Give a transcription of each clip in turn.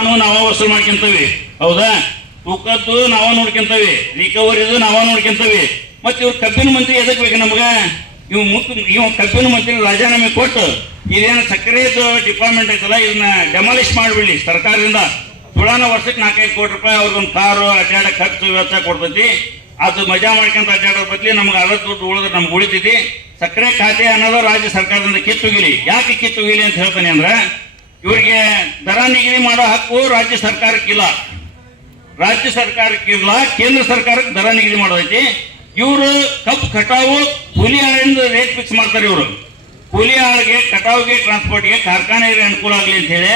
ರೊಕ್ಕನೂ ನಾವ ವಸೂಲು ಮಾಡ್ಕೊಂತವಿ, ಹೌದಾ? ತೂಕದ್ದು ನಾವ ನೋಡ್ಕೊಂತವಿ, ರಿಕವರಿದು ನಾವ ನೋಡ್ಕೊಂತವಿ. ಮತ್ತೆ ಇವ್ರು ಕಬ್ಬಿನ ಮಂತ್ರಿ ಎದಕ್ ಬೇಕು ನಮ್ಗ? ಇವ್ ಕಬ್ಬಿನ ಮಂತ್ರಿ ರಾಜೀನಾಮೆ ಕೊಟ್ಟು ಇದೇನು ಸಕ್ಕರೆದು ಡಿಪಾರ್ಟ್ಮೆಂಟ್ ಐತಲ್ಲ ಇದನ್ನ ಡೆಮಾಲಿಷ್ ಮಾಡಿಬಿಡ್ಲಿ ಸರ್ಕಾರದಿಂದ. ತುಳಾನ ವರ್ಷಕ್ಕೆ 4-5 ಕೋಟಿ ರೂಪಾಯಿ ಅವ್ರಿಗೊಂದು ಕಾರು ಅಡ್ಡಾಡ ಖರ್ಚು ವೆಚ್ಚ ಕೊಡ್ತೈತಿ. ಅದು ಮಜಾ ಮಾಡ್ಕೊಂತ ಅಡ್ಡಾಡೋ ಬದ್ಲಿ ನಮ್ಗೆ ಅದ ದುಡ್ಡು ಉಳಿದ್ರೆ ನಮ್ಗೆ ಉಳಿತೈತಿ. ಸಕ್ಕರೆ ಖಾತೆ ಅನ್ನೋದು ರಾಜ್ಯ ಸರ್ಕಾರದಿಂದ ಕಿತ್ತುಗಿಲಿ. ಯಾಕೆ ಕಿತ್ತುಗಿಲಿ ಅಂತ ಹೇಳ್ತಾನೆ ಅಂದ್ರೆ, ಇವ್ರಿಗೆ ದರ ನಿಗದಿ ಮಾಡೋ ಹಕ್ಕು ರಾಜ್ಯ ಸರ್ಕಾರಕ್ಕಿಲ್ಲ, ರಾಜ್ಯ ಸರ್ಕಾರಕ್ಕಿಲ್ಲ, ಕೇಂದ್ರ ಸರ್ಕಾರಕ್ಕೆ ದರ ನಿಗದಿ ಮಾಡೋದೈತಿ. ಇವರು ಕಬ್ಬು ಕಟಾವು ಕೂಲಿ ಆಳಿಂದ ರೇಟ್ ಫಿಕ್ಸ್ ಮಾಡ್ತಾರೆ. ಇವರು ಕೂಲಿ ಆಳಿಗೆ, ಕಟಾವಿಗೆ, ಟ್ರಾನ್ಸ್ಪೋರ್ಟ್ಗೆ, ಕಾರ್ಖಾನೆಗೆ ಅನುಕೂಲ ಆಗಲಿ ಅಂತ ಹೇಳಿ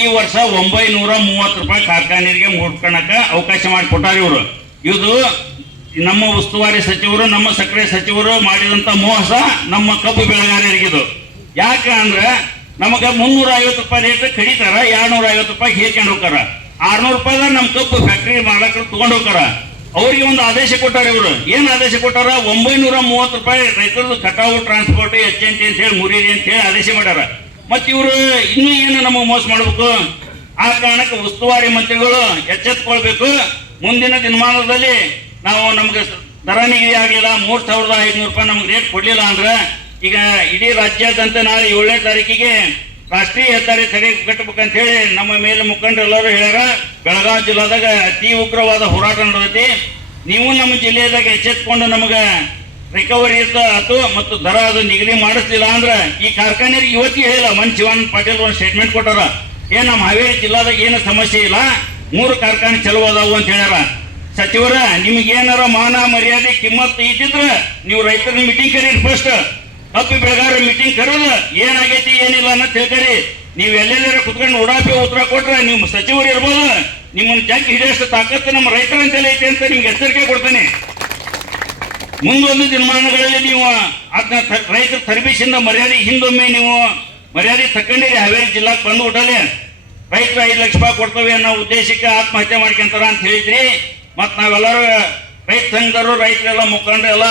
ಈ ವರ್ಷ 930 ರೂಪಾಯಿ ಕಾರ್ಖಾನೆಗೆ ಮುಡ್ಕೊಳಕ ಅವಕಾಶ ಮಾಡಿಕೊಟ್ಟಾರ ಇವರು. ಇದು ನಮ್ಮ ಉಸ್ತುವಾರಿ ಸಚಿವರು, ನಮ್ಮ ಸಕ್ಕರೆ ಸಚಿವರು ಮಾಡಿದಂತ ಮೋಸ ನಮ್ಮ ಕಬ್ಬು ಬೆಳೆಗಾರರಿಗಿದು. ಯಾಕೆ ಅಂದ್ರೆ ನಮಗೆ 350 ರೂಪಾಯಿ ರೇಟ್ ಕಡಿತಾರ, 250 ರೂಪಾಯಿ ಹೇರ್ಕೊಂಡು ಹೋಗ್ತಾರ. 600 ರೂಪಾಯಿದಾಗ ನಮ್ಮ ಕಬ್ಬು ಫ್ಯಾಕ್ಟ್ರಿ ಮಾಲಕರು ತಗೊಂಡು ಹೋಗ್ತಾರ. ಅವ್ರಿಗೆ ಒಂದು ಆದೇಶ ಕೊಟ್ಟಾರ. ಇವರು ಏನ್ ಆದೇಶ ಕೊಟ್ಟಾರ? 930 ರೂಪಾಯಿ ರೈತರದ್ದು ಕಟಾವು, ಟ್ರಾನ್ಸ್ಪೋರ್ಟ್, HNT ಅಂತ ಹೇಳಿ ಮುರಿರಿ ಅಂತ ಹೇಳಿ ಆದೇಶ ಮಾಡ್ಯಾರ. ಮತ್ತೆ ಇವರು ಇನ್ನೂ ಏನು ನಮಗೆ ಮೋಸ ಮಾಡ್ಬೇಕು? ಆ ಕಾರಣಕ್ಕೆ ಉಸ್ತುವಾರಿ ಮಂತ್ರಿಗಳು ಎಚ್ಚೆತ್ಕೊಳ್ಬೇಕು. ಮುಂದಿನ ದಿನಮಾನದಲ್ಲಿ ನಾವು ನಮ್ಗೆ ದರ ನಿಗದಿ ಆಗಲಿಲ್ಲ, 3500 ರೂಪಾಯಿ ನಮ್ಗೆ ರೇಟ್ ಕೊಡ್ಲಿಲ್ಲ ಅಂದ್ರೆ ಈಗ ಇಡೀ ರಾಜ್ಯಾದ್ಯಂತ ನಾಳೆ 7ನೇ ತಾರೀಕಿಗೆ ರಾಷ್ಟ್ರೀಯ ಹೆದ್ದಾರಿ ತಡೆ ಕಟ್ಟಬೇಕಂತ ಹೇಳಿ ನಮ್ಮ ಮೇಲೆ ಮುಖಂಡರೆಲ್ಲರೂ ಹೇಳ್ಯಾರ. ಬೆಳಗಾವಿ ಜಿಲ್ಲಾದಾಗ ಅತಿ ಉಗ್ರವಾದ ಹೋರಾಟ ನಡೆದೈತಿ. ನೀವು ನಮ್ಮ ಜಿಲ್ಲೆಯದಾಗ ಎಚ್ಚೆತ್ಕೊಂಡು ನಮಗೆ ರಿಕವರಿ ಆಯ್ತು ಮತ್ತು ದರ ಅದು ನಿಗದಿ ಮಾಡಿಸ್ಲಿಲ್ಲ ಅಂದ್ರೆ ಈ ಕಾರ್ಖಾನೆಗೆ ಇವತ್ತಿಗೆ ಹೇಳಿಲ್ಲ. ಶಿವನ್ ಪಾಟೀಲ್ ಒಂದು ಸ್ಟೇಟ್ಮೆಂಟ್ ಕೊಟ್ಟಾರ, ನಮ್ಮ ಹಾವೇರಿ ಜಿಲ್ಲಾದಾಗ ಏನು ಸಮಸ್ಯೆ ಇಲ್ಲ, 3 ಕಾರ್ಖಾನೆ ಚಲೋ ಅದಾವು ಅಂತ ಹೇಳ್ಯಾರ. ಸಚಿವರ ನಿಮ್ಗೇನಾರ ಮಾನ ಮರ್ಯಾದೆ ಕಿಮ್ಮತ್ತು ಇದ್ದಿದ್ರೆ ನೀವು ರೈತರ ಮೀಟಿಂಗ್ ಕರೀರಿ. ಫಸ್ಟ್ ಕಬ್ಬು ಬೆಳೆಗಾರ ಮೀಟಿಂಗ್ ಕರೋದು ಏನಾಗೈತಿ ಏನಿಲ್ಲ ಅನ್ನೋ ತಿಳ್ಕರಿ. ನೀವು ಎಲ್ಲೆಲ್ಲಾರ ಕುತ್ಕೊಂಡು ಉಡಾಪಿ ಉತ್ತರ ಕೊಟ್ರೆ ನೀವು ಸಚಿವರು ಇರ್ಬೋದು, ನಿಮ್ಮನ್ನು ಜಗ್ ಹಿಡಿಯಷ್ಟು ತಾಕತ್ತು ನಮ್ಮ ರೈತರ ಅಂತಲೇ ಐತೆ ಅಂತ ನಿಮ್ಗೆ ಎಚ್ಚರಿಕೆ ಕೊಡ್ತೇನೆ. ಮುಂದೊಂದು ದಿನಮಾನಗಳಲ್ಲಿ ನೀವು ಅದನ್ನ ರೈತರ ತರಬೇತಿಯಿಂದ ಮರ್ಯಾದೆ ಹಿಂದೊಮ್ಮೆ ನೀವು ಮರ್ಯಾದೆ ತಕೊಂಡಿರಿ. ಹಾವೇರಿ ಜಿಲ್ಲಾಕ್ಕೆ ಬಂದು ಬಿಟ್ಟಲೆ ರೈತರು 5 ಲಕ್ಷ ರೂಪಾಯಿ ಕೊಡ್ತೇವೆ ಅನ್ನೋ ಉದ್ದೇಶಕ್ಕೆ ಆತ್ಮಹತ್ಯೆ ಮಾಡ್ಕೊಂತಾರ ಅಂತ ಹೇಳಿದ್ರಿ. ಮತ್ತು ನಾವೆಲ್ಲರೂ ರೈತ ಸಂಘದವರು, ರೈತರೆಲ್ಲ ಮುಖಂಡರೆಲ್ಲ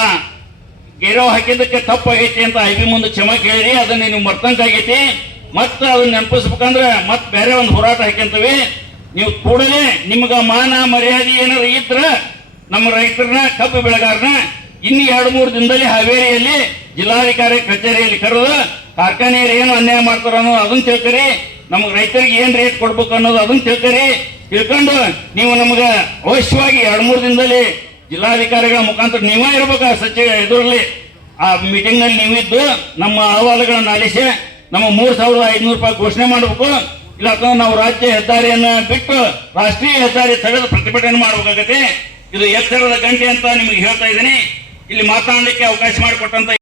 ಗೆರವು ಹಾಕಿದ್ದಕ್ಕೆ ತಪ್ಪಾಗೈತಿ ಅಂತ ಐಬಿ ಮುಂದೆ ಕ್ಷಮೆ ಕೇಳಿರಿ. ಅದನ್ನ ನೀವು ಮರ್ತಂಕಾಗೈತಿ. ಮತ್ತೆ ಅದನ್ನ ನೆನಪಿಸ್ಬೇಕಂದ್ರೆ ಮತ್ತೆ ಬೇರೆ ಒಂದು ಹೋರಾಟ ಹಾಕ್ಯಂತವಿ. ನೀವು ಕೂಡಲೇ ನಿಮ್ಗೆ ಮಾನ ಮರ್ಯಾದೆ ಏನಾದ್ರು ಇದ್ರೆ ನಮ್ಮ ರೈತರನ್ನ, ಕಬ್ಬು ಬೆಳೆಗಾರನ ಇನ್ನು 2-3 ದಿನದಲ್ಲಿ ಹಾವೇರಿಯಲ್ಲಿ ಜಿಲ್ಲಾಧಿಕಾರಿ ಕಚೇರಿಯಲ್ಲಿ ಕರೆದು ಕಾರ್ಖಾನೆಯಲ್ಲಿ ಏನು ಅನ್ಯಾಯ ಮಾಡ್ತಾರ ಅನ್ನೋದು ಅದನ್ನ ತಿಳ್ಕರಿ. ನಮಗೆ ರೈತರಿಗೆ ಏನ್ ರೇಟ್ ಕೊಡ್ಬೇಕು ಅನ್ನೋದು ಅದನ್ನ ತಿಳ್ಕರಿ. ತಿಳ್ಕೊಂಡು ನೀವು ನಮ್ಗೆ ಅವಶ್ಯವಾಗಿ 2-3 ದಿನದಲ್ಲಿ ಜಿಲ್ಲಾಧಿಕಾರಿಗಳ ಮುಖಾಂತರ ನೀವೇ ಇರ್ಬೇಕು ಸಚಿವ ಇದರಲ್ಲಿ ಆ ಮೀಟಿಂಗ್ ನಲ್ಲಿ ನೀವಿದ್ದು ನಮ್ಮ ಅಹವಾಲುಗಳನ್ನ ಆಲಿಸಿ ನಮ್ಮ 3500 ರೂಪಾಯಿ ಘೋಷಣೆ ಮಾಡಬೇಕು. ಇಲ್ಲ ನಾವು ರಾಜ್ಯ ಹೆದ್ದಾರಿಯನ್ನ ಬಿಟ್ಟು ರಾಷ್ಟ್ರೀಯ ಹೆದ್ದಾರಿ ತೆಗೆದು ಪ್ರತಿಭಟನೆ ಮಾಡಬೇಕಾಗತ್ತೆ. ಇದು ಎಚ್ಚರದ ಗಂಟೆ ಅಂತ ನಿಮಗೆ ಹೇಳ್ತಾ ಇದ್ದೀನಿ. ಇಲ್ಲಿ ಮಾತನಾಡಲಿಕ್ಕೆ ಅವಕಾಶ ಮಾಡಿಕೊಟ್ಟಂತ